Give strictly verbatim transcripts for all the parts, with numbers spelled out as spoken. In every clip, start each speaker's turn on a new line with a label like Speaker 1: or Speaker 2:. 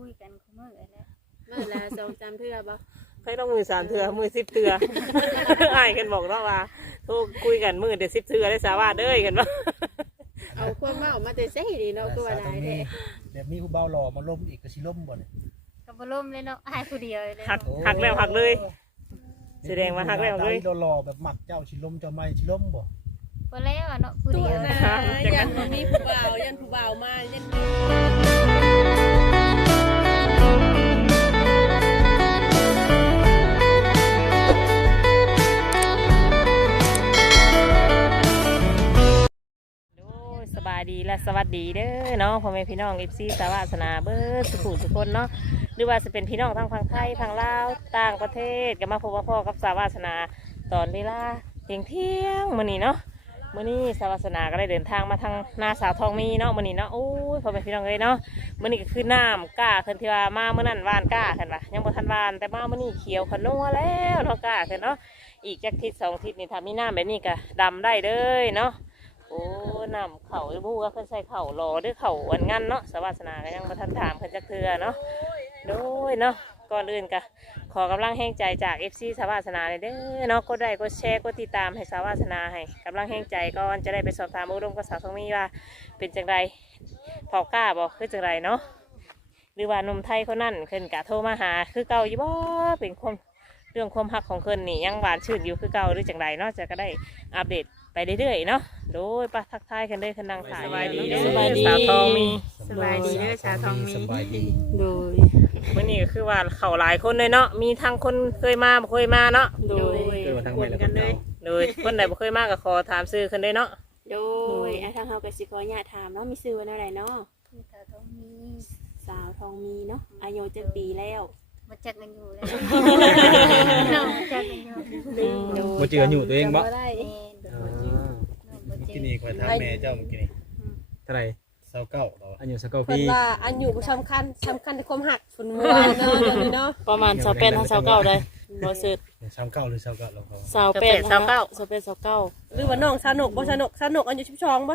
Speaker 1: คุยกันคุมื้อแล้ว
Speaker 2: มื้อละสองสามเทื่อบ่
Speaker 3: ใครต้องมือสามเทื่อมือสิบเทื่ออ้ายกันบอกเนาะว่าโทรคุยกันมือเดี๋ยวสิบเทื่อได้สาวาเด้อกันบ่
Speaker 2: เอาความเว้ามาแต่ไสดีเนาะคือว่าได้แท้
Speaker 4: แบบมีผู้เบาหล่อมาล้มอีกก็สิล้มบ่เนี่ย
Speaker 1: ก็บ่ล่มเลยเนาะอ้ายผู้เดียวเลย
Speaker 3: หักหักแล้วหักเลยแสดงว่าหักแล้วหักเลย
Speaker 4: หล่อแบบหมักเจ้าสิล้มเจ้าไม่สิล้มบ่
Speaker 1: บ่แล้วเนาะผู้เดียว
Speaker 2: นะยันบ่มีผู้บ่าวยันผู้บ่าวมายัน
Speaker 3: สบายดีและสวัสดีเด้อเนาะพ่อแม่พี่น้อง เอฟ ซี สาวาสนาเบิร์ดสุขุทุกคนเนาะหรือว่าจะเป็นพี่น้องทั้งฝั่งไทยฝั่งลาวต่างประเทศก็มาพบกับพ่อกับสาวาสนาตอนเวลาเที่ยงเที่ยงมื้อนี้เนาะมื้อนี้สาวาสนาก็ได้เดินทางมาทางนาสาวทองมีเนาะมื้อนี้เนาะโอ้ยพ่อแม่พี่น้องเลยเนาะมื้อนี้ก็คือน้ำก้าขึ้นที่ว่ามาเมื่อนั้นวานก้าขึ้นว่ะยังบ่ทันวานแต่มามื้อนี้เขียวขนัวแล้วเนาะก้าขึ้นเนาะอีกจักทิศสองทิศนี่ถ้ามีน้ำแบบนี้ก็ดำได้เลยเนาะโอ้น้ำเข่าหรือบู้ก็เพิ่นใส่เข่ารอด้วยเข่าวันงั้นเนาะสวัสนาก็ยังมาทันถามเพิ่นจักเทือเนาะโดยเนาะก่อนอื่นก็ขอกำลังแห้งใจจาก เอฟ ซี สวัสนาเลยเด้อเนาะกดไลค์กดแชร์กดติดตามให้สวัสนาให้กำลังแห้งใจก่อนจะได้ไปสอบถามอุดมกับสาวทองมีว่าเป็นจังไรพอกล้าบอกคือจังไรเนาะหรือว่าหนุ่มไทยคนนั้นเพิ่นกะโทรมาหาคือเก่าอยู่บ่เป็นความเรื่องความฮักของเพิ่นนี่ยังหวานชื่นอยู่คือเก่าหรือจังไรเนาะจะก็ได้อัปเดตไปเรื่อยๆเนาะโดยปะทักทายกันเลยคันดังถ่ายสบายดีเด้อสาวทองมี
Speaker 2: สบายดีเด้อสาวทองมี
Speaker 4: สบายดี
Speaker 2: โดย
Speaker 3: วันนี้ก็คือว่าเขาหลายคนเลยเนาะมีทั้งคนเคยมาบ่เคยมาเนาะ
Speaker 2: โดย
Speaker 4: คนกันเลย
Speaker 3: โดยคนใดบ่เคยมาก็ขอถามชื่อคนได้เนาะ
Speaker 2: โดยทางเฮาก็สิขออนุญาตถามเนาะมีชื่อว่าอะไรเนาะ
Speaker 1: สาวทองมี
Speaker 2: สาวทองมีเนาะอายุจักปีแล้ว
Speaker 1: บ่จักกันอยู่แล้วน้องบ่จักกันอยู่
Speaker 4: บ่เจออยู่ตัวเองบ่
Speaker 5: กินนี่คอยถามแม่เจ้าเมื่อกี้นี่
Speaker 4: เท่าไหร่
Speaker 5: เศร้าเก้าเรา
Speaker 4: อายุสักเก้าปี
Speaker 2: เพิ่นว่าอายุบ่สำคัญสำคัญในความหักฝุ่นมัวเนาะเนาะ
Speaker 3: ประมาณยี่สิบแปดถึงยี่สิบเก้าได้บ่สุด
Speaker 5: เศร้าเก้าหรือเศร้าเก้าเราเขา
Speaker 3: ยี่สิบแปด ยี่สิบเก้า
Speaker 2: ยี่สิบแปด ยี่สิบเก้าหรือว่าน้องสนุกบ่สนุกสนุกอายุสิบสองบ่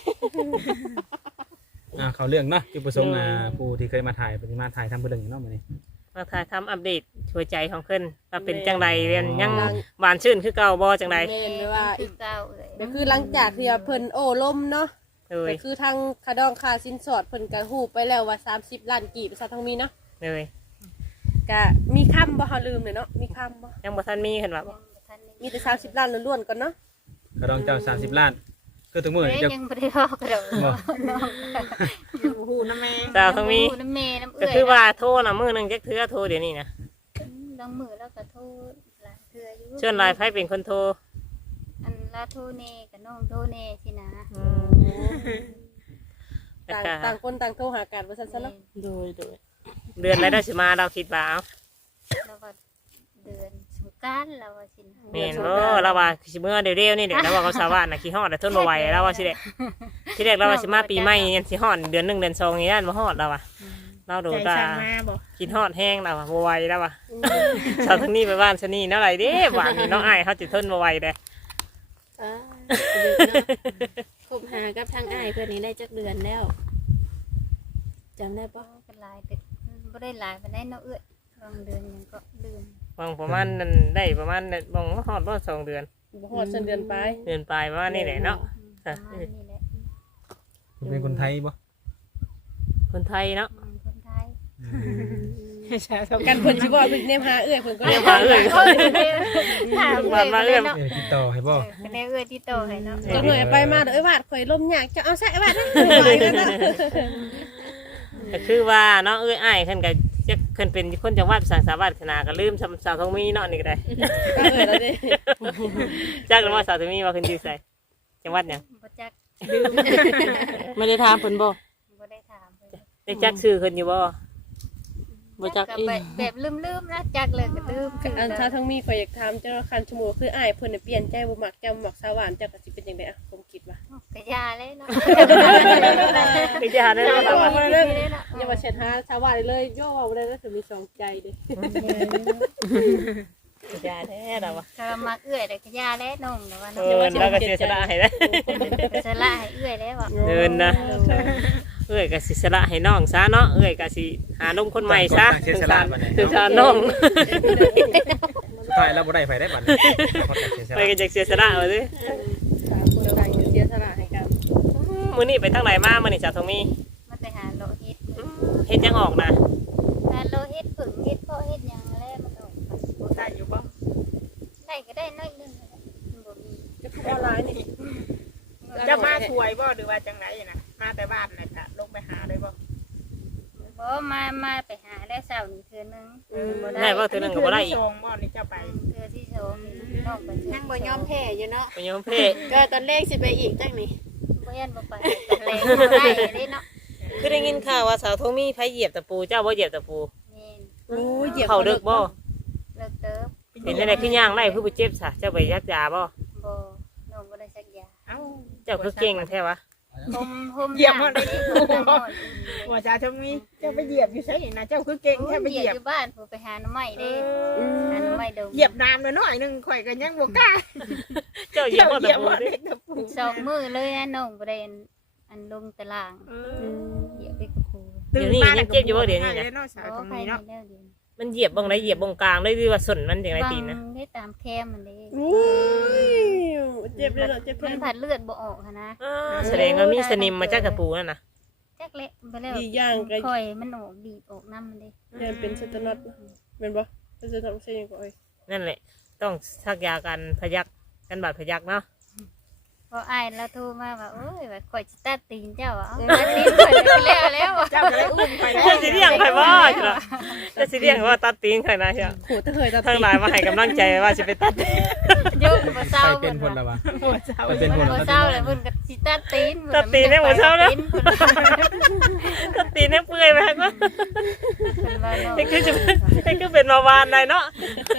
Speaker 4: อ่าเขาเรื่องเนาะจุดประสงค์อ่าผู้ที่เคยมาถ่ายปฏิมาถ่ายทำเรื่องอย่างเนาะมื้อนี้
Speaker 3: มาถ่ายทำอัปเดตช่วยใจของเพิ่นว่าเป็นจังไดเรียนยังหวานชื่นคือเก่าบ่จังได
Speaker 2: แม่นว่า
Speaker 1: อีกเก่าเอ้ย
Speaker 2: ก็คือหลังจากที่เพิ่นโอ้ล้มเนาะ
Speaker 3: เลย
Speaker 2: ก็คือทางคาดองคาสินสอดเพิ่นก็ฮู้ไปแล้วว่าสามสิบล้านกีบสาวทองมีเนาะ
Speaker 3: เลย
Speaker 2: ก็มีคำบ่เฮาลืมเลยเนาะมีคำบ่
Speaker 3: ยังบ่ทันมีเห็นว่า
Speaker 2: มีแต่สามสิบล้านล้วนๆก่อนเนาะ
Speaker 4: กระดองเจ้าสามสิบล้านคือถึงมื้อนี้จะ
Speaker 1: ยังบ่ได้บอกกันดอกน้อง
Speaker 2: ฮู้นำแม่
Speaker 3: สาวทองมี
Speaker 1: น้ำแม่น้ำเอื้
Speaker 3: ก็
Speaker 1: อย
Speaker 3: คือว่าโทรน่ะมื้อนึงจักเทื่อโทรเดี๋ยวนี้นะ
Speaker 1: ลองมือแล้วก็โทรหลายเทื่ออยู่
Speaker 3: เชิญหลายไผเป็นคนโทร
Speaker 1: อันลาโทรเน่กับน้องโทรเน่สินะ
Speaker 2: ต่างต่างคนต่างโทรหากันว่าซั่นซะเนาะ
Speaker 3: โดยโดยเดือนไหนได้สิมาเราคิดว่าเอา
Speaker 1: แล้วก็เดือนสงกรานต์แล้วว่าสินะ
Speaker 3: แม่นบ่เราว่าสิมื้อเดี๋ยวๆนี่เดี๋ยวเราว่าเขาสาวาน่ะขี้ฮอดน่ะทนบ่ไหวเราว่าสิได้ที่แรกเราว่าสิมาปีใหม่ยันสิฮอดเดือนหนึ่งเดือนสองนี่นั่นบ่ฮอดเราว่าเราโดดตากินฮอดแห้งเราว่าบ่ไหวแล้วว่าชาวทางนี้ไปบ้านซะนี่เนาะไหลเด้หวานนี่น้องอ้ายเขาสิทนบ่ไหวเด้
Speaker 2: อ่าคบหากับทางอ้ายเพิ่นนี่ได้จักเดือนแล้วจำได้ปะ
Speaker 1: ก็หลายเดือนบ่ได้หลายปานใดเนาะเอื้อยบางเดือนยังก็ลืม
Speaker 3: บางประมาณนั้นได้ประมาณบางฮอดบ่สองเดือน
Speaker 2: บ่ฮอดเดือนปลาย
Speaker 3: เดือนปลายประมาณนี้แหละเนาะ
Speaker 4: เป็นคนไทยบ่
Speaker 3: คนไทยเนาะ
Speaker 1: คนไทย
Speaker 2: กันเพิ่นสิบ่เพิ่นแนมหาเอื้อยเพิ่นก็
Speaker 3: แนมหาเอื้อย
Speaker 1: ถามเอื้อยมาเอื้อย
Speaker 4: เออติดต่อให้บ่
Speaker 1: แนมเอื้อยติดต่อให้เนาะ
Speaker 2: จังหน่อยไปมาเอ้ยวาดข่อยลมยากจะเอาใส่วาดนะไหวแล้วนะ
Speaker 3: ก็คือว่าเนาะเอ้ยอ้ายเพิ่นก็จะเพิ่นเป็นคนจังหวัดสังสาวาสขนาดก็ลืมสาวทองมีเนาะนี่ก็ได้
Speaker 2: ก็เออแล้วดิ
Speaker 3: จักว่าสาวทองมีว่าเพิ่นอยู่ไสจังหวัดหยัง
Speaker 1: บ่จัก
Speaker 3: ไม่ได้ถามเพิ่นบ่
Speaker 1: บ่ได้ถามเพิ่น
Speaker 3: ได้จักชื่อเพิ่นอยู่บ่บ่จักอี
Speaker 1: แบบลืมๆนะจักเลยก็ลืม
Speaker 2: อันถ้าทั้งมีข่อยอยากถามเจ้าคันชั่วโมงคืออ้ายเพิ่นเปลี่ยนใจบ่มักจำมักสาวานเจ้าก็สิเป็นจังได๋อ่ะผมคิดว่า
Speaker 1: ก็ยาเลยเนาะ
Speaker 3: ก็ยาได้เนาะ
Speaker 2: อย่าว่าเช็ดหาสาวานเลยย่อเว้าได้แล้วถึงมีสองใจเด้
Speaker 3: ยาแท้ดอกว่า
Speaker 1: ก็มักเอื้อยได้ก็ยาแล้วน้อง
Speaker 3: เนาะเออแล้วก็เสียสละให้ได้
Speaker 1: เสียสละให้เอื้อยแล้วอ่ะ
Speaker 3: เดินนะเอ้ยก็สิสละให้น้องซะเนาะเอ้ยก็สิหานมคนใหม่ซะ
Speaker 4: ต่างคนต่างเสียสละบัดนี้
Speaker 3: ถึงสารน้อง
Speaker 4: สุดท้ายเราบ่ได้ไผได้บัดนี้คนต่างเสียส
Speaker 3: ไป
Speaker 4: ละ
Speaker 3: กันจากเสียสละว่าสิ
Speaker 2: ต่างคนต่างเสียสละให้กัน
Speaker 3: มื้อนี้ไปทางไหนมามื้อนี้จ้าทองมี
Speaker 1: มาแต่หาโลหิต
Speaker 3: เฮ็ดยังออกนะ
Speaker 1: หาโลหิตผึ่งหิตเพราะเฮ็ดหยังแล้วมันออกมาสิบ่
Speaker 6: ได้อยู่บ่
Speaker 1: ได้ก็ได้น้อยหนึงมันบ่มี
Speaker 2: จะพูดอะไรนี่
Speaker 6: จะมาช่วยบ่หรือว่าจังไดนะมาแต่บ้านน่ะค่ะลงไปหาเลยบ่
Speaker 1: บ่มามาไปหาแล้วเช้านี้เทื่อนึงบ่
Speaker 3: ได้
Speaker 1: ได้
Speaker 3: บ่เทื่อนึงก็บ่ได้อีก
Speaker 6: ชงบ่นี่เจ้าไป
Speaker 1: เทื่อที่สองนี่น้องไป
Speaker 2: นั่งบ่ยอมแพ้อยู่เนาะ
Speaker 3: ไปยอมเพ่
Speaker 2: ก็ตอนแรกสิไปอีกจังนี่
Speaker 1: บ่ยันบ่ไปกันแรงบ่ได้เด้เนาะ
Speaker 3: คือได้ยินข่าวว่าสาวทองมีไผเหยียบตะปูเจ้าบ่เหยียบตะปู
Speaker 1: แม่น
Speaker 2: โอ้ยเหยียบ
Speaker 3: เข้าดึกบ่
Speaker 1: เลิกเติบ
Speaker 3: เป็นจังได๋คือย่างไล่คือบ่เจ็บซะเจ้าไปยักยาบ่
Speaker 1: บ่น้องบ่ได้สักยา
Speaker 6: เอ้า
Speaker 3: เจ้าคือเก่งแท้วะ
Speaker 1: ห่มห่ม
Speaker 6: เหยียบ
Speaker 1: น้ำ
Speaker 6: บ่ได้
Speaker 1: ได้
Speaker 6: กู
Speaker 1: ห่ม
Speaker 6: บ่
Speaker 1: น้ำร้อน
Speaker 6: หัวจ้าชมีเจ้าไปเหยียบอยู่ไสนี่นะเจ้าคือเก่งแค่ไป
Speaker 1: เห
Speaker 6: เห
Speaker 1: ยี
Speaker 6: ยี
Speaker 1: ย
Speaker 6: ย
Speaker 1: บบ อยู่บ้านผู้ไปหาหน่อไม้เด้หาหน่อไม้ดง
Speaker 6: เหยียบน้ำน้อยๆนึงข่อยก็ยังบ่กล้า
Speaker 3: เจ้าเหยียบบ่
Speaker 6: เห
Speaker 3: ตะ
Speaker 6: ยียบ
Speaker 3: ปู
Speaker 6: บ่
Speaker 3: ดิ
Speaker 6: เด็กตะปู
Speaker 1: สองมือเลยนะน้องบ่ได้อันอันลงตาราง
Speaker 6: เอ
Speaker 2: อื
Speaker 6: อ
Speaker 2: ม
Speaker 1: เหยียบไปกับครู
Speaker 3: เดี๋ยวนี้ยังเจ็บอยู่บ่เดี๋ยวนี้
Speaker 6: เล
Speaker 3: นะ
Speaker 6: เนาะสาว
Speaker 1: โอ้
Speaker 6: ตรง
Speaker 1: ภาย
Speaker 6: นี้
Speaker 1: ใน
Speaker 6: เนาะ
Speaker 1: แล้วเดียว
Speaker 3: มันเหยียบบ่งไดเหยียบบ่งกลางได้ดีว่าส่วนมันจังไดตีนนะ
Speaker 1: บังได้ตามแคมมันเด้
Speaker 2: อุ้ยเจ็บเลยเนาะเจ็บ
Speaker 1: มัน
Speaker 2: แพ้
Speaker 1: ผัดเลือดบ่ออกหั้นนะ
Speaker 3: อ่าแสดงว่ามีสนิมมาจากตะปูนั่นน่ะ
Speaker 1: จักเละไปแล้ว
Speaker 2: ดีอย่างก็
Speaker 1: ค่อยมันออกดีดออกน้ำมันเด้
Speaker 2: ยังเป็นสเตนอตเป็นบ่เป็นสเตนอตใช่ยังก็เอ้ย
Speaker 3: นั่นแหละ ต้องชักยากันพยักกันบาดพยักเนาะ
Speaker 1: พออ้ายแล้วโทรมาว่าโอ้ยว่าข่อยสิตัดตีนเจ้าอ่ะเอาตัดตีนข่อยไปแล้วแล้ว
Speaker 6: เจ้าก็ได้อุ้มไปแล้ว
Speaker 3: เจ้าสิเรียงใครบ่ใช่หรอเจ้าสิเรียงว่าตัดตีนใครนะเชียว
Speaker 2: โหตะเคยตะ
Speaker 3: ทั้งหลายมาให้กำลังใจว่าสิไปตัด
Speaker 1: โยกบ่เศร้า
Speaker 4: ไปเป็นคนละวะ
Speaker 6: หัวเจ้า
Speaker 4: ไปเป็นคน
Speaker 1: บ่
Speaker 4: ละ
Speaker 1: เศร้าเลยเพิ่นก็สิตัดตีน
Speaker 3: ตัดตีนให้หมดเศร้าแล้วตัดตีนให้เปื่อยไปก็
Speaker 1: เพิ่นว่าน้อง
Speaker 3: ให้คือจะให้คือเป็นมาวานได้เนาะ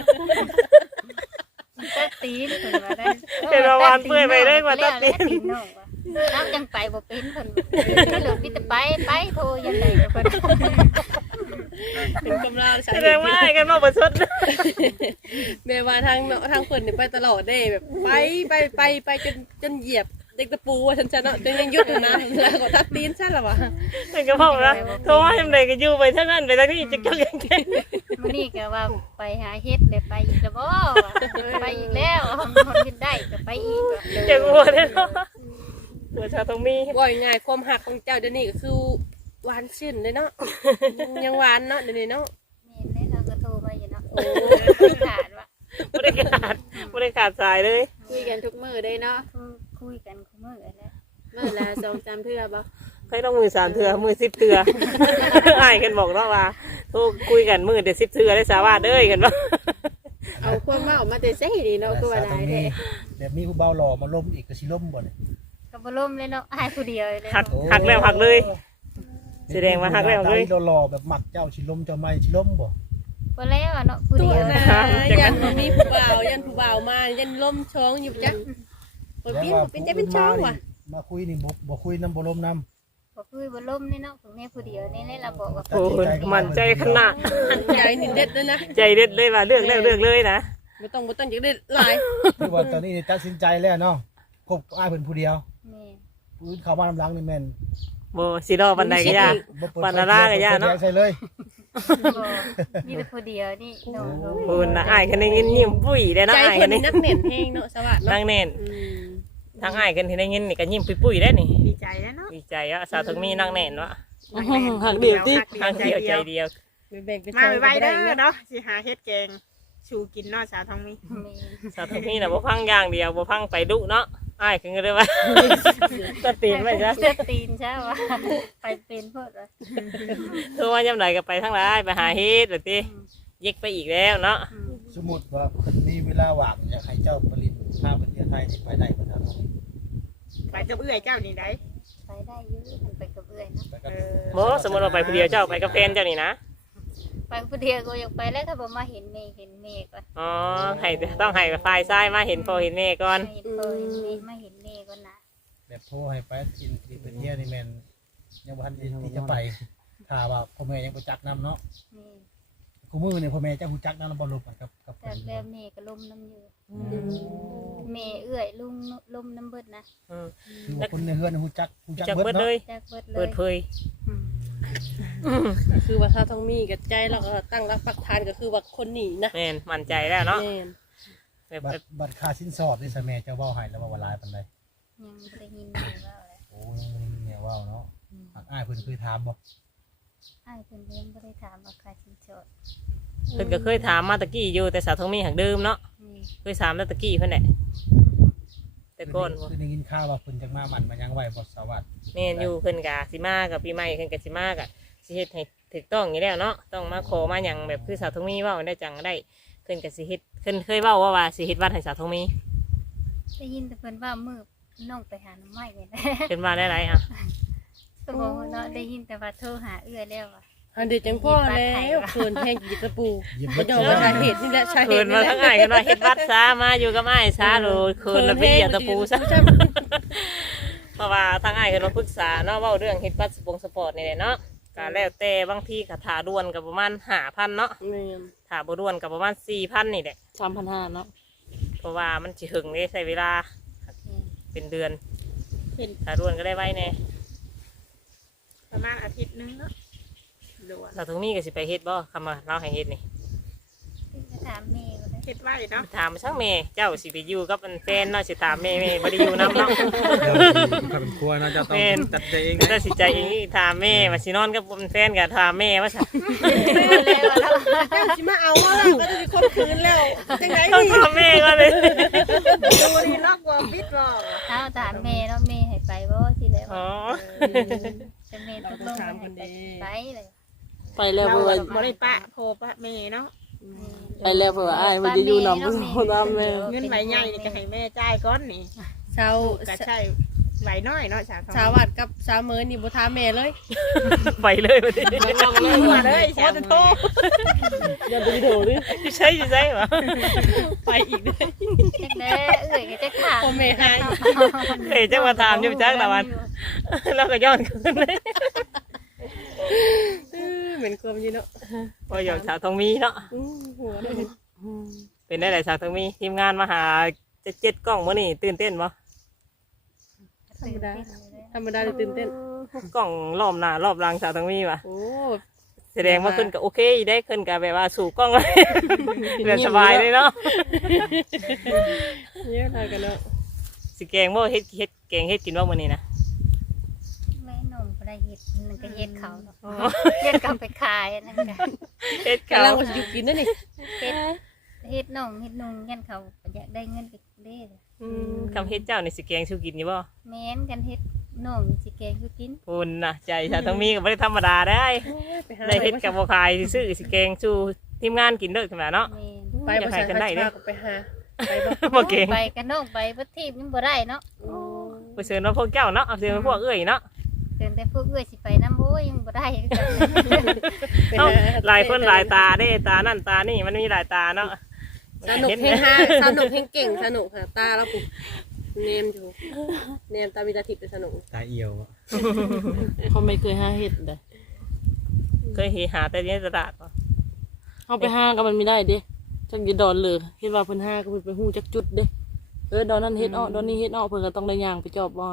Speaker 1: ตัดตีนเพิ่นว่าได้
Speaker 3: เป็นมาวานเปื่อยไปได้กว่าตัดตีน
Speaker 1: น้องว่าน้ำจังไปบ่เป็นเพิ่นก็เหลือมีแต่ไปไปโทรยังไงเพิ่น
Speaker 2: เป็นกำลัง
Speaker 3: แสดงว่าให้กันมาประชด
Speaker 2: แม่ว่าทางเนาะทางเพิ่นนี่ไปตลอดเด้แบบไปไปไปไปจนจนเหยียบเด็กตะปูว่าฉันจะเนาะจนยังยุดอยู่นะแล้วก็ทัดตีนซั่นล่ะวะ
Speaker 3: มันก็บอกว่าโทรมาทำไรก็อยู่ไปทั้งนั้นไปทั้งนี้จะเจ้าแก่ๆ
Speaker 1: มื้อนี้ก็ว่าไปหาเฮ็ดเลยไปอีกแล้วบ่ไปอีกแล้วคนกินได้ก็ไปอีก
Speaker 3: เจ็บหัวเลยเนาะหัวชาตรงมี
Speaker 2: ว่าง่ายๆความหักของเจ้าเดี๋ยวนี้ก็คือหวานชื่นเลยเนาะยังหวานเนาะเดี๋ยวนี้เนาะ
Speaker 1: แม่นแล้วเราก็โทรไปอยู่เนาะโอ้ขาดว่า
Speaker 3: ไม่ได้ขาดไม่ได้ขาดสายเลย
Speaker 2: คุยกันทุกมื้อได้เนาะ
Speaker 1: คุยกันคุมื้อแล้ว
Speaker 2: มื้อละสองสามเทื่อบ่
Speaker 3: ให้ต้องมือสามเถื่อมือสิบเถื่อไอ้ายกันบอกเนาะว่าโทรคุยกันมือเดี๋ยวสิบเถื่อได้สาวาเด้ยกันว่า
Speaker 2: เอาความเว้ามาแต่ไสดีเนาะก็ว่าได้แท้
Speaker 5: แบบมีผู้เบาหล่อมาล้มอีกก็สิล้มบ่เนี่ย
Speaker 1: ก็บ่ล่มเลยเนาะอายผู้เดียวเลย
Speaker 3: หักหักแล้วหักเลยแสดงว่าหักแล้วหักเลย
Speaker 5: ตาหล่อๆแบบหมักเจ้าสิล้มเจ้าไม่สิล้มบ่
Speaker 1: บ่แล้วเนาะผู้
Speaker 2: ตั
Speaker 1: เดี
Speaker 2: ว
Speaker 1: ยว
Speaker 2: นะยันมีผู้บ่าวยันผู้บ่าวมายันล่มช้องอยู่จักบ่เป็นบ่เป็นจะเป็นช้องว่ะ
Speaker 5: มาคุยนี่บ่บ่คุยน้ำบ่ล้มน้ำ
Speaker 1: บ่คุยบ่ล่มนี่เนาะผู้นี้ผู้เดียวนี่เลยเราบอกว่า
Speaker 3: โอ้ยมันใจขนาด
Speaker 2: ใจนี่เด็ดเลยนะ
Speaker 3: ใจเด็ดเลยว่าเลือกแล้วเลือกเลยนะ
Speaker 2: บ่ต้องบ่ต้องจะได้หลาย
Speaker 5: คือว่าตอนนี้นี่ตัดสินใจแล้วเนาะคบกับอ้ายเพิ่นผู้เดียว
Speaker 1: แม่
Speaker 5: ผู้อื่นเข้ามาลำหลังนี่แม่น
Speaker 3: โบสิรอบันไดก็ยาก
Speaker 5: บ่เปิด
Speaker 3: ปานนาราก็ย่าเนาะ
Speaker 5: ปิดไฟใส่เลย
Speaker 1: บ่มีแต่ผู้เดียวนี่เนาะ
Speaker 3: คุณนะอ้ายกันได้ยินยิ้มปุ้ยได้
Speaker 2: ใจ
Speaker 3: นะอ้าย
Speaker 2: ค
Speaker 3: กัน น
Speaker 2: นี่
Speaker 3: นี่
Speaker 2: นักเน่นแฮงเนาะสวัสดิ์
Speaker 3: นั่
Speaker 2: เนาะ
Speaker 3: งเน่น
Speaker 2: อืม
Speaker 3: ทางอ้ายกันที่ได้ยินนี่ก็ยิ้มปุ้ยๆได้นี่
Speaker 6: ดีใจแล้วเนาะ
Speaker 3: ดีใจอ่ะสาวถึงมีนั่งเน่นวะ
Speaker 6: หักเดียวที่
Speaker 3: ทางเดียวใจเดียว
Speaker 2: แบ่งเป็น
Speaker 6: มาไว้
Speaker 2: ก็
Speaker 6: เด้
Speaker 2: ได้
Speaker 6: อ
Speaker 2: เนาะ
Speaker 6: เนาะสิหาเฮ็ดแกงชูกินเนาะสาวทองมี
Speaker 1: แม่
Speaker 3: สาวถึงมีน่ะบ่พังอย่างเดียวบ่พังไปดุเนาะอ้ายคือเลยว่าตัดตีนไปซะ
Speaker 1: จะตีนใช่ว่าไปเป็นโพดว่า
Speaker 3: คือว่ายามไหนก็ไปทางไรไปหาเฮ็ดแบบนี้ยิกไปอีกแล้วเนาะ
Speaker 5: สมมุติว่าเพิ่นมีเวลาว่างอยากให้เจ้าผลิตภาพประเทศไทยนี่ไปได้บ่ครับ
Speaker 6: ไปกับเอื้อยเจ้านี่ได้
Speaker 1: ไปได้อยู่มันไปกับเอื้อยเนาะ
Speaker 5: ไปกั
Speaker 6: เอน อ
Speaker 3: บ่สมมติว่าไปผู้เดียวเจ้าไปกับแฟนเจ้านี่นะ
Speaker 1: ไปผู้เดียวก็อยากไปแล้วถ้าบ่มาเห็นเมฆเห็นเมฆก่อน
Speaker 3: อ๋อให้ต้องให้ฝ่ายซ้ายมาเห็นพอเห็นแม่ก่อน
Speaker 1: มาเห็นพอเห็นเมฆมาเห็นเมฆก่อนนะ
Speaker 5: แบบโทรให้ไปกินกินไปเที่ยวนี่แม่นยังบ่ทันที่จะไปถ้าว่าพ่อแม่ยังบ่จักนํเนาะ
Speaker 1: นี่
Speaker 5: กูมือเนี่ยพ่อแม่เจ้าฮู้จักนำบ่ลบกับกับ
Speaker 1: จากแล้วแม่ก็ล้มน้ำอยู่แม่เอื้อยลุงล้มน้ำเบิดนะ
Speaker 3: อืม
Speaker 5: คือว่าคนในเฮือนฮู้จักฮู้จัก
Speaker 3: จัก
Speaker 5: เบิด
Speaker 3: เบิดเล
Speaker 5: เนาะ
Speaker 3: ย
Speaker 1: จากเบิดเล
Speaker 3: เปิ
Speaker 1: ย
Speaker 3: ดเผย
Speaker 1: อืม
Speaker 2: คือว่าถ้าต้องมีกับใจแล้วก็ตั้งรักปักฐานก็คือว่าคนหนีนะ
Speaker 3: แม่นมั่นใจแล้วเนาะ
Speaker 2: แม่น
Speaker 3: แบบ
Speaker 5: บัตรบัตรค่าสินสอดนี่ซะแม่เจ้าเว้าให้แล้วว่าว่าหลายปานใด
Speaker 1: ยังบ่ได้ยินเลยว่าอะไร
Speaker 5: โอ้ยแม่เว้าเนาะอักอ้ายเพิ่นเคยถามบ่
Speaker 1: อ้ายเพิ่นยังบ่ได้ถามว่าใครสินสอด
Speaker 3: เพิ่นก็เคยถามมาตะกี้อยู่แต่สาวทองมีหักเดิมเนาะ
Speaker 1: อืม
Speaker 3: เคยถามแล้วตะกี้เพิ่นแหละแต่ก่อน
Speaker 5: คือได้ยินข่าวว่าเพิ่นจักมาหมันมายังไว้บ่สวัสดิ์
Speaker 3: แม่นอยู่เพิ่นกะสิมากับปีใหม่เพิ่นกะสิมากะสิเฮ็ดให้ถูกต้องอยู่แล้วเนาะต้องมาขอมาหยังแบบคือสาวทองมีเว้าได้จังได้เพิ่นกะสิเฮ็ดเพิ่นเคยเว้าว่าว่าสิเฮ็ดวัดให้สาวทองมี
Speaker 1: ได้ยินแต่เพิ่นว่ามือน้องไปหาหน่อไม้นี่แหละ
Speaker 3: เพิ่นว่าได้หลายอ่ะ
Speaker 1: ก็บอกว่าเนาะได้ยินแต่ว่าโทรหาเอื้อยแล้วอ่ะ
Speaker 2: อันเดียวจังพ่อแล้วเขินแพงกีตะปู
Speaker 5: ยิ้ม
Speaker 2: ก็
Speaker 5: เบิด
Speaker 2: ยอมว่าสาเหตุนี่แหละสาเห
Speaker 3: เพิ่
Speaker 2: ตุ
Speaker 3: น
Speaker 2: นี่
Speaker 3: มา
Speaker 2: แหละ
Speaker 3: ทั้งอ้ายกันว่าเฮ็ดวัดซะมาอยู่กับอ้ายซะโดยเพิ่นละไปเหยียบตะปูซะเพราะว่าทั้งอ้ายเพิ่นมาปรึกษาเนาะเว้าเรื่องเฮ็ดวัดสปงสปอร์ตนี่แหละเนาะก็แล้วแต่บางทีก็ถ้าด่วนก็ประมาณ ห้าพัน เนาะ
Speaker 2: แม่น
Speaker 3: ถ้าบ่ด่วนก็ประมาณ สี่พัน นี่แหละ
Speaker 2: สามพันห้าเนาะ
Speaker 3: เพราะว่ามันสิหึงได้ใช้เวลา
Speaker 1: อืม
Speaker 3: เป็นเดือน
Speaker 6: เป็น
Speaker 3: ถ้าด่วนก็ได้ไว้แน่
Speaker 6: ประมาณอาทิตย์นึงเนาะด่วน
Speaker 3: สาวทองมีก็สิไปเฮ็ดบ่คำว่าเราให้เฮ็ดนี่
Speaker 1: เพิ่นก็ถามแม่ว่าได้
Speaker 6: เฮ็ดไว้เนาะ
Speaker 3: ถามช่างแม่เจ้าสิไปอยู่กับอันแฟนเนาะสิถามแม่แม่บ่ได้อยู่นำเนาะ
Speaker 4: เดี๋ยวถ้าเป็นครัวเนาะเจะต้อง
Speaker 3: แม่น
Speaker 4: ตัดใจเอง
Speaker 3: ถ้าสิใจเองนี่ถามแม่ว่าสินอนกับอันแฟนก็ถามแม่ว่าซะ
Speaker 1: แล้วแล้ว
Speaker 2: เจ้าสิมาเอาว่าล่ะก็จะมีคนคืนแล้วจังได
Speaker 3: ต้อง
Speaker 2: นี่
Speaker 3: ถามแม่ก็เลย
Speaker 6: ดูนี่นอกว่าบิดบ่
Speaker 1: ถ้าถามแม่แล้วแม่ให้ไปบ่สิแล้ว
Speaker 3: อ๋อ
Speaker 1: จะแม่ตกลงให้ไปไปเลย
Speaker 7: ไปแล้ว
Speaker 6: เรา
Speaker 7: เพื่อว่า
Speaker 6: บ่ได้ปะโพปะแม่เนาะ
Speaker 7: ไปแล้วเพื่อว่าอ้ายมันจะอยู่นำผู้นำแม่
Speaker 6: เงินใบใหญ่นี่ก็ให้แม่จ่ายก้อนนี่
Speaker 2: ชาว
Speaker 6: ก็ใช่ใบน้อยเนาะสาวทอง
Speaker 2: ชาววัดกับชาวเมินนี่บ่ถามแม่เลย
Speaker 3: ไปเลยบัดนี้
Speaker 6: หัวเลยสาวทอง
Speaker 7: อย่าไปโถดิ
Speaker 3: ใช่ใช่บ่
Speaker 2: ไปอีกเด้อ
Speaker 1: จักแด้เอ้ยก็จักถาม
Speaker 2: พ่อแม่หาย
Speaker 3: เฮ้ยจังมาถามอยู่จักตะวันแล้วก็ย้อนคืนเลย
Speaker 2: เออเหมือนความอยู่เนาะ
Speaker 3: พอหยอกสาวทองมีเนาะ
Speaker 2: อื้อหัวเลย
Speaker 3: เป็นได้หลายสาวทองมีทีมงานมาหาจะเจ็ดกล้องมื้อนี้ตื่นเต้นบ่
Speaker 2: ธรรมดาธรรมดาเลยตื่นเต้น
Speaker 3: กล้องรอบหน้ารอบหลังสาวทองมีว่ะ
Speaker 2: โอ้
Speaker 3: แสดงว่าขึ้นก็โอเคได้ขึ้นก็แบบว่าสู่กล้องเลยแบบสบายเลยเนาะ
Speaker 2: เยอะเลยกันเนาะ
Speaker 3: สิแกงบ่เฮ็ดเฮ็ดแกงเฮ็ดกินบ่มื้อนี้นะ
Speaker 1: แม่นมบ่ได้เฮ็ดมันก็เฮ็ดเขาเนาะเฮ็ดกลับไปขายอันนั่นก็
Speaker 3: เฮ็ด
Speaker 2: กำลั
Speaker 3: ข้าง ว
Speaker 2: ว่าสิอยู่กินนั่นนี่
Speaker 1: เฮ็ดเฮ็ดน้องเฮ็ดนุ่งยันเขาอยากได้เงินไปเด้
Speaker 3: อืมคำเฮ็ดเจ้านี่สิแกงสู่กินอยู่บ่
Speaker 1: แม่นกันเฮ็ดน้องสิแกงคือกิน
Speaker 3: พุ่นน่ะใจสาวทองมีก็บ่ได้ธรรมดาได้
Speaker 2: ไปหา
Speaker 3: ได้เฮ็ดกับบ่ขายซื้อสิแกงสู่ทีมงานกินเด้อขึ้นมาเนาะ
Speaker 1: แม่น
Speaker 2: ไปภาษาไทยก็ไปหาไปบ่
Speaker 3: บ่เก่ง
Speaker 1: ไปกันน้องไปบ่ทีบยังบ่ได้เนาะ
Speaker 3: ไปเชิญว่าพวกเจ้าเนาะเอาเชิญว่าพวกเอ้ยเนาะ
Speaker 1: เดินแต่พวกเอื้อยสิไปน้ำโอ้ยยังบ่ได้คือกัน
Speaker 2: ไป
Speaker 3: เอ้า
Speaker 2: หา
Speaker 3: หลายคนหลายตาเด้ตานั่นตานี่มันมีหลายตาเนาะ
Speaker 2: สนุกเฮงฮาสนุกเฮงเก่งสนุกค่ะตาแล้วปุ๊บเนมอยู่เนมตามีตาทิพย์เป็นสนุก
Speaker 4: ตาเอี่ยวอะ
Speaker 7: เขาไม่เคยหาเห็ดเลย
Speaker 3: เคยเฮหาแต่ในตลาดบ่
Speaker 7: เขาไปห้าก็มันไม่ได้เด้จังจะดอนเลยเห็ดว่าเพิ่นห้าก็เพิ่นไปหู้จักจุดเด้เออดอนนั้นเฮ็ดอ้อดอนนี้เฮ็ดอ้อเพิ่นก็ต้องได้ย่างไปจอบบอล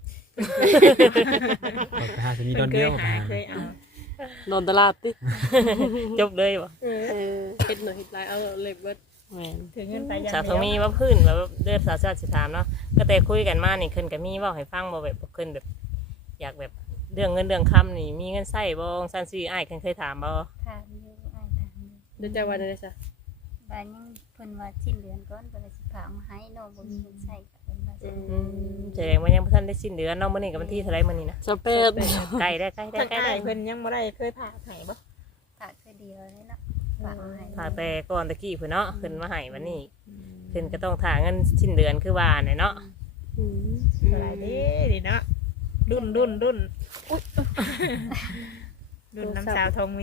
Speaker 4: ไปหาจะมีดอน
Speaker 6: เค
Speaker 4: เดี
Speaker 6: ย
Speaker 4: ยว
Speaker 6: หาเคยเอา
Speaker 7: ดอนตลาดติ
Speaker 3: จบเลยบ่
Speaker 2: เออเฮ็ดหน่อยเฮ็ดลายเอาเล็บเบิด
Speaker 7: แม่น
Speaker 6: ถือเงินไปอย่าง
Speaker 3: สาวท
Speaker 6: เดี
Speaker 3: อง
Speaker 6: ยว
Speaker 3: มีว่าพื้นแบบเลือดสาวชาติสิถามเนาะก็แต่คุยกันมานี่ขึ้นก็มีเว้าให้ฟังบ่แบบขึ้นแบบ อยากแบบเรื่องเงินเรื่องคำนี่มีเงินใช้บ่ซั่นซี่อ้ายเพิ่นเคยถามบ่
Speaker 1: ถามอยู่อ้ายถามอยู่
Speaker 2: เดี๋ยวใจวันได้ซะ
Speaker 1: บ้านยังเพิ่นว่าสิ้นเดือนก่อนเพิ่นว่าสิพามาให้น้องบ่มีเงินใช้ก็เพิ่นว่า
Speaker 2: อื
Speaker 3: อื
Speaker 2: ม
Speaker 3: มแสดงว่ายังบ่ทันได้สิ้นเดือนเนาะมื้อนี้ก็วันที่เท่าไหร่มื้อนี้นะ
Speaker 7: สเปด
Speaker 3: ใกล้ได้ใกล้ได้
Speaker 6: ทาง
Speaker 3: ใกล้
Speaker 6: อ้า
Speaker 3: ได้
Speaker 6: ยเพิ่นยังบ่ได้เคยผ่าให้บ่
Speaker 1: ฝากคือเดียวเลยเนาะฝากมาให้
Speaker 3: ถ้าแต่ก่อนตะกี้เพิ่นเนาะขึ้นมาให้วันนี้ขึ้นก็ต้องถ่าเงินสิ้นเดือนคือว่าเนี่ยเนาะ
Speaker 2: อืม
Speaker 6: อะไรเด้ดิเนาะดุนดุนดุนอุ๊ยดุนน้ำสาวทองมี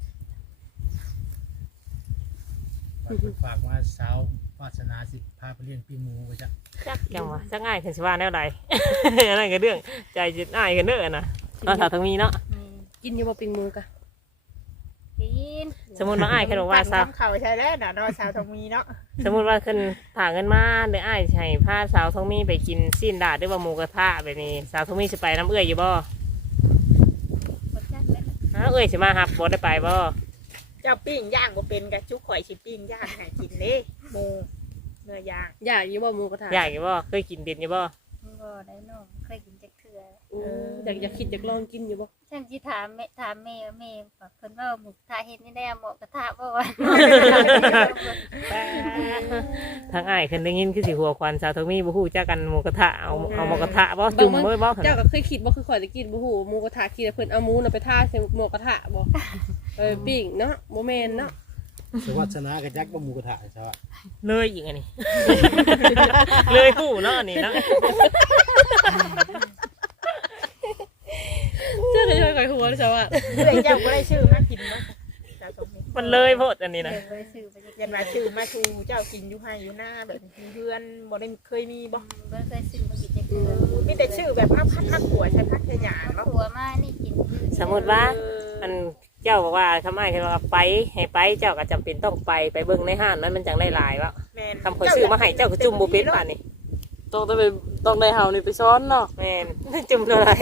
Speaker 5: ฝากว่าสาววาสนาสิพาไปเลี้ยงปีหมูไว้จ้ะ
Speaker 3: จักจังวะจักง่ายขึ้นสิว่าแนวใด อันนั้นก็เรื่องใจจิตง่ายกันเด้อนะเนาะถ้าต้องมีเนาะ
Speaker 1: แม่
Speaker 2: กินอยู่บ่ปิงหมูกะ
Speaker 1: กิน
Speaker 3: สมมุติว่าอ้ายเพิ่นบอกว่าสาว
Speaker 6: ทำเขาใช่แล้วน่ะเนาะสาวทองมีเนาะ
Speaker 3: สมมุติว่าเพิ่นฝากเงินมาเดี๋ยวอ้ายสิให้พาสาวทองมีไปกินซีนดาดหรือว่าหมูกระทะแบบนี้สาวทองมีสิไปน้ำเอื้อยอยู่บ่
Speaker 1: บ่จักเลยนะ
Speaker 3: อ้าวเอื้อยสิมารับบ่ได้ไปบ่
Speaker 6: เจ้าปิ้งย่างบ่เป็นกะจุกข่อยสิปิ้งย่างให้กินเด้หมูเนื้อย่าง
Speaker 2: อยากอยู่บ่หมูกระทะ
Speaker 3: อยากอยู่บ่เคยกินเด่นอยู่บ่
Speaker 1: บ่ได้น้องเคยกินจักเทื่อ
Speaker 2: อืมอยากอยากคิดอยากลองกินอยู่บ่
Speaker 1: ฉันสิถามแม่ถามแม่แม่บอกเพิ่นว่าหมูกระทะเฮ็ดนี่ได้หมูกระทะบ่วะ
Speaker 3: ทางอ้ายเพิ่นได้ยินคือสิหัวควันสาวทองมีบ่ฮู้จักกันหมูกระทะเอาเอาหมูกระทะบ่จุ่มบ่บ่
Speaker 2: เจ้าก็เคยคิดบ่คือข่อยจะกินบ่ฮู้หมูกระทะคิดว่าเพิ่นเอาหมูน่ะไปทาใส่หมูกระทะบ่เออปิ้งเนาะบ่แม่นเนาะ
Speaker 5: สวัสดิ์กับจักบ่หมูกระทะใช่ป่ะ
Speaker 3: เลยอีกอันนี้ เลยฮู้เนาะอันนี้เนาะ
Speaker 2: เจ้าเคยข่อยหัวเลยจ้ะว่า
Speaker 6: เอ้ยเจ้าบ่ได้ชื่อมากินบ่สาวทองมี
Speaker 3: มันเลยโพดอันนี้นะ
Speaker 1: เดี๋ยวไปซื้อไปจัก
Speaker 6: ยันว่าชื่อมาชูเจ้ากินอยู่ให้อยู่หน้าแบบมีเพื่อนบ่ได้เคยมีบ่
Speaker 1: บ่เคยซื้อมากินจักเทื่อ
Speaker 6: มีแต่ชื่อแบบมาพักพักหัวใช้พักใช้หยา
Speaker 1: เอา
Speaker 6: เนาะ
Speaker 1: หัวมานี่กินอยู่
Speaker 3: สมมุติว่าอันเจ้าบอกว่าทำไมคือว่าไปให้ไปเจ้าก็จำเป็นต้องไปไปเบิ่งในห้างนั้นมันจังได้หลายวะ
Speaker 6: แม่น
Speaker 3: คำขอยซื้อมาให้เจ้าก็จุ่มบ่เป็นป่านนี้
Speaker 7: ต้องได้ไปต้องได้เฮานี่ไปซ้อนเนาะ
Speaker 3: แม่น จุ่มเท่าไหร่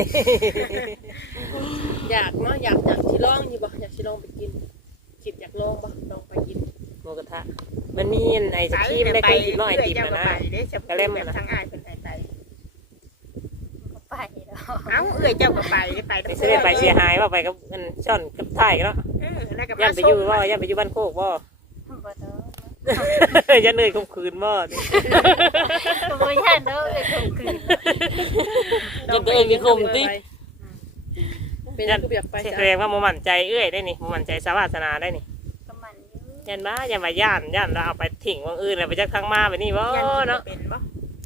Speaker 2: อยากเนาะอยากอยากสิลองอยู่บ่อยากสิลองไปกินคิดอยากลองบ่ลองไปกิน
Speaker 3: หมูกระทะมันมีอันไอ้สครีมได้เคยกินน้อยติด
Speaker 6: เจ้า
Speaker 3: มา
Speaker 6: ก็
Speaker 3: นะ
Speaker 6: ไปเด้จะ
Speaker 3: กระเล่ม
Speaker 6: แบ
Speaker 3: อะ
Speaker 6: บ
Speaker 3: นะ
Speaker 6: ทางอ้ายเพิ่นให้ไป
Speaker 1: ก็ไปแล้ว
Speaker 6: เอ้าเอ้ยเจ้าก็ไปไป
Speaker 3: ไปเสด็จไปเสียหายว่าไปกับอันช่อนกับถ่ายกันเนาะ
Speaker 6: เออแล้วก็
Speaker 3: ย่านไปอยู่ว่าย่านไปอยู่บ้านโคกบ่
Speaker 1: บ่ต้อง
Speaker 3: ย่านเลยข่มขืนบ่
Speaker 1: บ่ย่านเด้อเอ้ยข่มขืน
Speaker 7: จะเดินมีคมติ
Speaker 2: เป็นคืออยากไป
Speaker 3: แสดงว่าบ่มั่นใจเอ้ยได้นี่บ่มั่นใจสาวาสนาได้นี่
Speaker 1: ก็มันอยู่
Speaker 3: ย่านบ้าย่านว่าย่านย่านเราเอาไปทิ้งวางอื่นแล้วไปจักทางมาแบบนี้บ่
Speaker 6: ยัน
Speaker 3: เนาะ
Speaker 6: เป็นบ่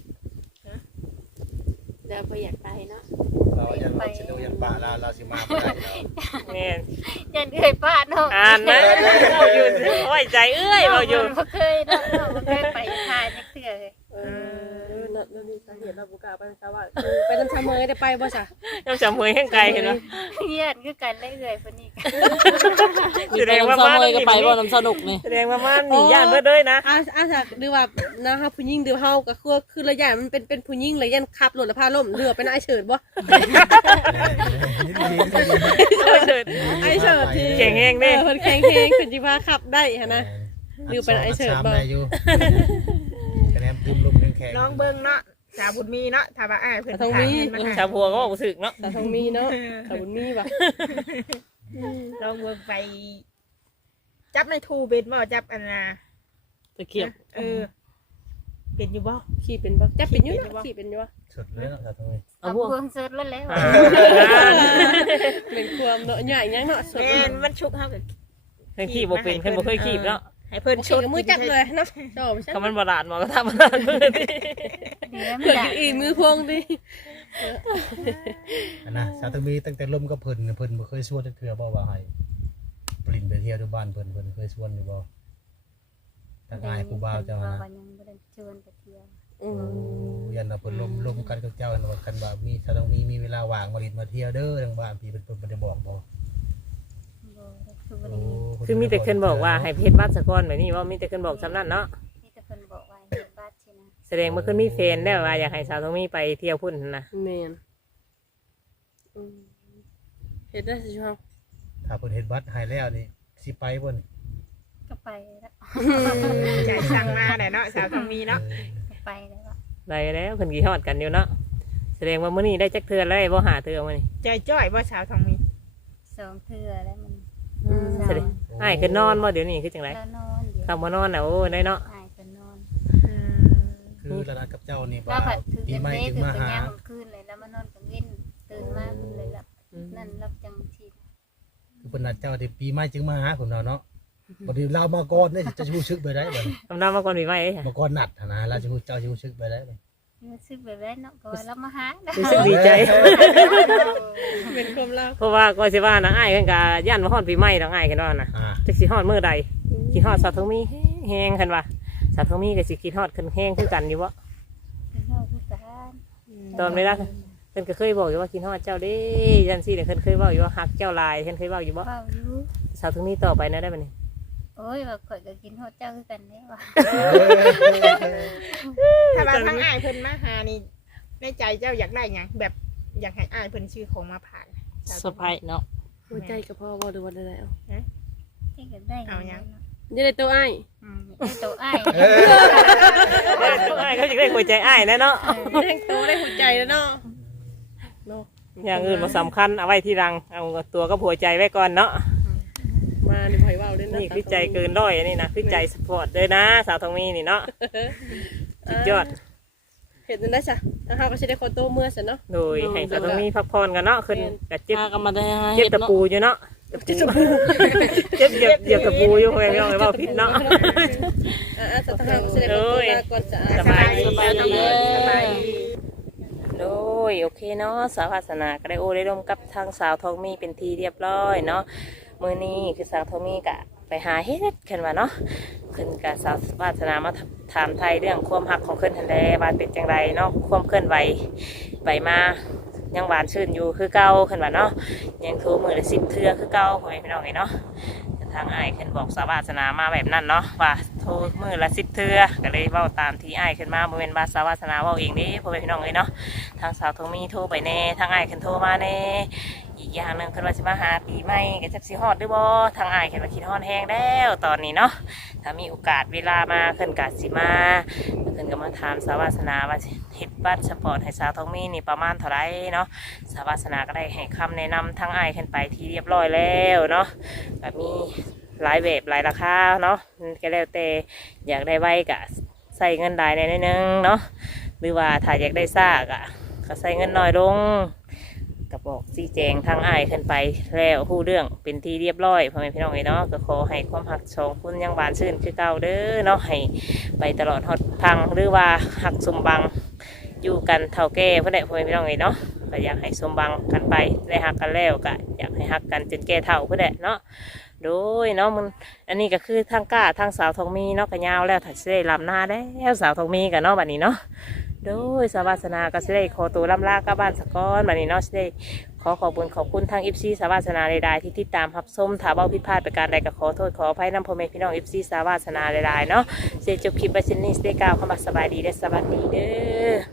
Speaker 2: เดี๋ยวไปอยากไปเนาะ
Speaker 5: เรายันเราสิโดยันปะเราเราสิมาบ่ได้เนาะ
Speaker 3: แม่น
Speaker 1: ยันเอ้ยป้าเนาะ
Speaker 3: อ่านนะเราอยู่ไว้ใจเอ้ยเราอยู่
Speaker 1: บ่เคยเนาะบ่เคยไปทายจักเทื่อเลย
Speaker 2: เออนั่นนั่นนี่สาเหตุเราบ่กล้าไปชาวบ้านไปนำชาวเมยได้ไปบ่จ้ะ
Speaker 3: ยังจำเมือแห่งไกลเห็นไหม
Speaker 1: เฮียนคือกันเลยเอ้ยเพิ่นนี่
Speaker 3: แสดงว่า
Speaker 7: ซ้อ
Speaker 3: บ้าน
Speaker 7: มเลยก็ไปบ่น้ำสนุกนี่
Speaker 3: แสดงว่าบ้านหนีย่านเบิดเลยนะ
Speaker 2: อาอาจากดูว่านะคะผู้หญิงดูเฮาก็คือคือระยะมันเป็นเป็นผู้หญิงเลยยันขับรถแล้วพาล่มเรือเป็นไอเฉิดบ่
Speaker 3: เฉิด
Speaker 2: ไอเฉิดที่
Speaker 3: เก่งเองเด้
Speaker 2: เพิ่นแข็งแรงขึ้นสิพาขับได้หั่นนะ หรือเป็นไอ้เฉิดบ่
Speaker 5: ได้อยู่คะแนนตุ้มลุมแข็งๆ
Speaker 6: น้องเบิ่งเนาะสาวบุญมีเนาะถ้าว่าอ้ายเพิ่น
Speaker 2: สาวทองมี
Speaker 6: ฝากเงินมาให้
Speaker 3: ชาวพัวก็บอกสึกเนาะ
Speaker 2: สาวทองมีเนาะสาวบุญมีบ่
Speaker 6: ลองเบิ่งไป จับในทูเป็นบ่จับอันน่ะ
Speaker 7: ตะเกียบ
Speaker 6: เออ เป็นอยู่บ่
Speaker 2: ขี่เป็นบ่จับเป็นอยู่เนาะขี่เป็นอยู่บ่
Speaker 5: สุดเลยเนาะครับตรงนี้
Speaker 1: เอาพวงเซิร์ชแล้วแล้ว
Speaker 2: เป็นความเนาะใหญ่ยังเนาะสด
Speaker 6: แม่นมันชุกเฮาก็
Speaker 3: เคยขี่บ่เป็นเคยบ่เคยขี่เนาะ
Speaker 6: ให้เพิ่นช
Speaker 2: ช
Speaker 6: ด
Speaker 2: ดมือจับเลยเนาะชอบใช่
Speaker 3: คำมันบลาดหมอก็ทำบลาดมือดิ
Speaker 1: เดี๋ยวไม่
Speaker 2: เพิ่น
Speaker 1: ได้
Speaker 2: อีมือพวงดิ
Speaker 5: อันนะสาวตะมีตั้งแต่ล่มก็เพิ่นเพิ่นบ่เคยชวนจักเทื่อบ่ว่าให้ปรินไปเที่ยวที่บ้านเพิ่นเพิ่นเคยชวนอยู่บ่ทางอายผู้บ่าวเจ้านะ
Speaker 1: วันยังบ่ได้ชวนไปเที่ยว
Speaker 2: อืม
Speaker 5: ยันเอาเพิ่นลมลมกันกับเจ้าอันว่ากันว่ามีถ้าต้องมีมีเวลาว่างมาลินมาเที่ยวเด้อทางบ้านพี่เป็นเพิ่นบ่ได้บอกบ่
Speaker 1: บ่ได้คือบ่
Speaker 5: โอ้
Speaker 1: ได้
Speaker 3: คือมีแต่คนบอกว่าให้เพชรบ้านสะก้อนแบบนี้ว่ามีแต่คนบอกสำนั่นเนาะ
Speaker 1: มีแต่เพิ่นบอกว่าเฮ็ดบัตรสินะ
Speaker 3: แสดงว่าคนมีแฟนได้ว่าอยากให้สาวทองมีไปเที่ยวพุ่นนะ
Speaker 2: แม่นอืมเฮ็ดได้สิช่วง
Speaker 5: ถ้าเพิ่นเฮ็ดบัตรให้แล้วนี่สิไปบ่นี่
Speaker 1: ก็ไปแล้ว
Speaker 6: ใจสั่งมาแหละเนาะสาวทองมีเนาะ
Speaker 1: ก็ไปแล้วอะ
Speaker 3: ได้แล้วคนกี่ฮอดกันอยู่เนาะแสดงว่ามื้อนี้ได้จักเทือนแล้วบ่หาเทือมื้อนี้
Speaker 6: ใจจ้อยบ่สาวทองมี
Speaker 1: สองเทื่อแล้วมัน
Speaker 3: แสดงอ้ายคือนอนบ่เดี๋ยวนี้คือจังได
Speaker 1: แล้วนอนเดี๋ยว
Speaker 3: คำว่านอนน่ะโอ้ได้เนาะ
Speaker 1: อายก็นอน
Speaker 6: อืม
Speaker 5: คือระดับกับเจ้านี่
Speaker 1: แล้ว
Speaker 5: ว่า
Speaker 1: ผัดถึง
Speaker 5: ปี
Speaker 1: จะ
Speaker 5: ใหม่
Speaker 1: เด้
Speaker 5: จึง
Speaker 1: ถึง
Speaker 5: มา
Speaker 1: ไป
Speaker 5: หา
Speaker 1: ย่างกลางคืนเลยแล้วมานอนกลางเว้นตื่นมาเพิ่นเลยหลับนั่นรับจังที
Speaker 5: คือเพิ่นนัดเจ้าที่ปีใหม่จึงมาหาผมเนาะเนาะบ่ได้เรามาก่อนเนี่ยจะรู้สึกไปได้บ่
Speaker 3: คำนำมาก่อนปีใหม่เอ้ย
Speaker 5: มาก่อนนัดหั่นนะเราจะรู้เจ้าจะรู้สึกไปได้บ่
Speaker 1: รู้สึกแบบนั้นเนาะก็ว่าเรามาหานะ
Speaker 3: รู้สึกดีใจ
Speaker 2: เป็นความลับ
Speaker 3: เพราะว่าก็สิว่านะอ้ายเพิ่นก็ย่านมาฮอดปีใหม่ดอกอ้ายกันว่านะ
Speaker 5: อ่า
Speaker 3: จักสิฮอดมื้อใดคิดฮอดสาวทองมีแฮงคันว่าสาวทองมีก็สิคิดฮอดคันแฮงคือกันอยู่บ่
Speaker 1: เป็นเฮาคือกัน
Speaker 3: ตอนเวลาเพิ่นก็เคยบอกอยู่ว่าคิดฮอดเจ้าเด้จังซี่เนี่ยเพิ่นเคยเว้าอยู่ว่าฮักเจ้าหลายเพิ่นเคยเว้าอยู่บ่
Speaker 1: เฝ้าอยู่
Speaker 3: สาวทองมีต่อไปนะได้บัดนี้
Speaker 1: กโอ้ยว่าข่อยก็กินฮอดเจ้าคือกันแน่ว่ะ
Speaker 6: ถ้าว่าทั้งอ้ายเพิ่นมาหานี่ในใจเจ้าอยากได้หยังแบบอยากให้อ้ายเพิ่นชื่อของมาผ่าน
Speaker 7: สะพายเนาะ
Speaker 2: หัวใจกับพ่อบ่หรือว่าได้แล้ว
Speaker 1: ที่ก็ได้
Speaker 6: เอาหยัง
Speaker 2: นี่ได้ตัวอ้าย
Speaker 1: อืมได้โตอ้าย
Speaker 4: เออ
Speaker 3: เออตัวอ้ายเขาจะได้หัวใจอ้ายแน่เนาะ
Speaker 2: ได้ตัวได้หัวใจแล้วเนาะเนาะ
Speaker 3: อย่างอื่นมาสำคัญเอาไว้ที่รังเอาตัวกับหัวใจไว้ก่อนเนาะ
Speaker 2: มานี่บ่อยว่าวเล่นนะ
Speaker 3: นี่คือใจเกินร้อยอันนี่นะคือใจสปอร์ตเลยนะสาวทองมีนี่เนาะสุดยอด
Speaker 2: เห็นจังได้ซะถ้าเฮาก็สิได้ขอตัวเมื่อซะเนาะ
Speaker 3: โดยให้สาวทองมีพักผ่อนกันเนาะขึ้นกับเจ็บ
Speaker 7: หากันมาได้หา
Speaker 3: เจ็บ
Speaker 7: เฮ็ด
Speaker 3: ตะ
Speaker 7: เนาะ
Speaker 3: ปูอยู่เนาะเจ็บตะปูเจ็บเหยียบเหยียบตะปูอยู่พ่อแม่พี่น้องเลยว่าผิดเนาะ
Speaker 2: อ่าๆสถานก็สิได้ขอตัวลาก่อนจ้ะ
Speaker 3: สบายดี
Speaker 7: สบายดี
Speaker 6: สบายดี
Speaker 3: โดยโอเคเนาะสาวภาสนาก็ได้โอได้ร่วมกับทางสาวทองมีเป็นทีเรียบร้อยเนาะมื้อนี้คือสาวทองมีกะไปหาเฮ็ดขึ้นมาเนาะขึ้นกับสาวภาสนามาถามไทยเรื่องความหักของขึ้นทันแลว่าเป็นจังไรเนาะความเคลื่อนไหวไปมายังหวานชื่นอยู่คือเก่าขึ้นมาเนาะยังโทรมือละสิบเทื่อคือเก่าพ่อแม่พี่น้องเนาะทางอ้ายขึ้นบอกสาวภาสนามาแบบนั้นเนาะว่าโทรมือละสิบเทื่อก็เลยเว้าตามที่อ้ายขึ้นมาบ่แม่นว่าสาวภาสนาเว้าเองเด้พ่อแม่พี่น้องเนาะ ทางสาวทองมีโทรไปแน่ทางอ้ายขึ้นโทรมาแน่อีกอย่างหนึ่งขึ้นว่าจะมาหาปีใหม่กับจักสิฮอดด้วยบ่ทางอ้ายขึ้นมาคิดฮอดแห้งแล้วตอนนี้เนาะถ้ามีโอกาสเวลามาขึ้นกาสิมาขึ้นก็มาถามสาวาสนาว่าเฮ็ดบัตรสปอร์ตให้สาวทองมีนี่ประมาณเท่าไหร่เนาะสาวาสนาก็ได้ให้คำแนะนำทางอ้ายขึ้นไปที่เรียบร้อยแล้วเนาะก็มีหลายแบบหลายราคาเนาะก็แล้วแต่อยากได้ไว้ก็ใส่เงินหลายในนิดนึงเนาะหรือว่าถ้าอยากได้ซากอะก็ใส่เงินน้อยลงก็บอกชี้แจงทางอ้ายขึ้นไปแล้วผู้เรื่องเป็นที่เรียบร้อยพ่อแม่พี่น้องเนาะก็ขอให้ความหักสองคุณยังบานชื่นคือเก่าเด้อเนาะให้ไปตลอดฮอดพังหรือว่าหักสมบังอยู่กันเท่าแก่เพื่อนพ่อแม่พี่น้องเนาะก็อยากให้สมบังกันไปได้หักกันแล้วก็อยากให้หักกันจนแก่เท่าเพื่อนเนาะโดยเนาะมันอันนี้ก็คือทางก้าทางสาวทองมีเนาะก็ยาวแล้วถ้าจะได้ลำหน้าแล้วสาวทองมีกันเนาะบัดนี้เนาะโดยสาวาสนาก็จะได้ขอตัวลำลากลับบ้านสักก้อนบัดนี้เนาะจะได้ขอขอบคุณขอบคุณทางอิฟซีสาวาสนาใดๆที่ติดตามรับชมถ้าเว้าผิดพลาดประการใดก็ขอโทษขออภัยนำพ่อแม่พี่น้องอิฟซีสาวาสนาใดๆเนาะเสร็จจบคลิปไปเช่นนี้สเตกาวเข้ามาสบายดีและสวัสดีเด้อ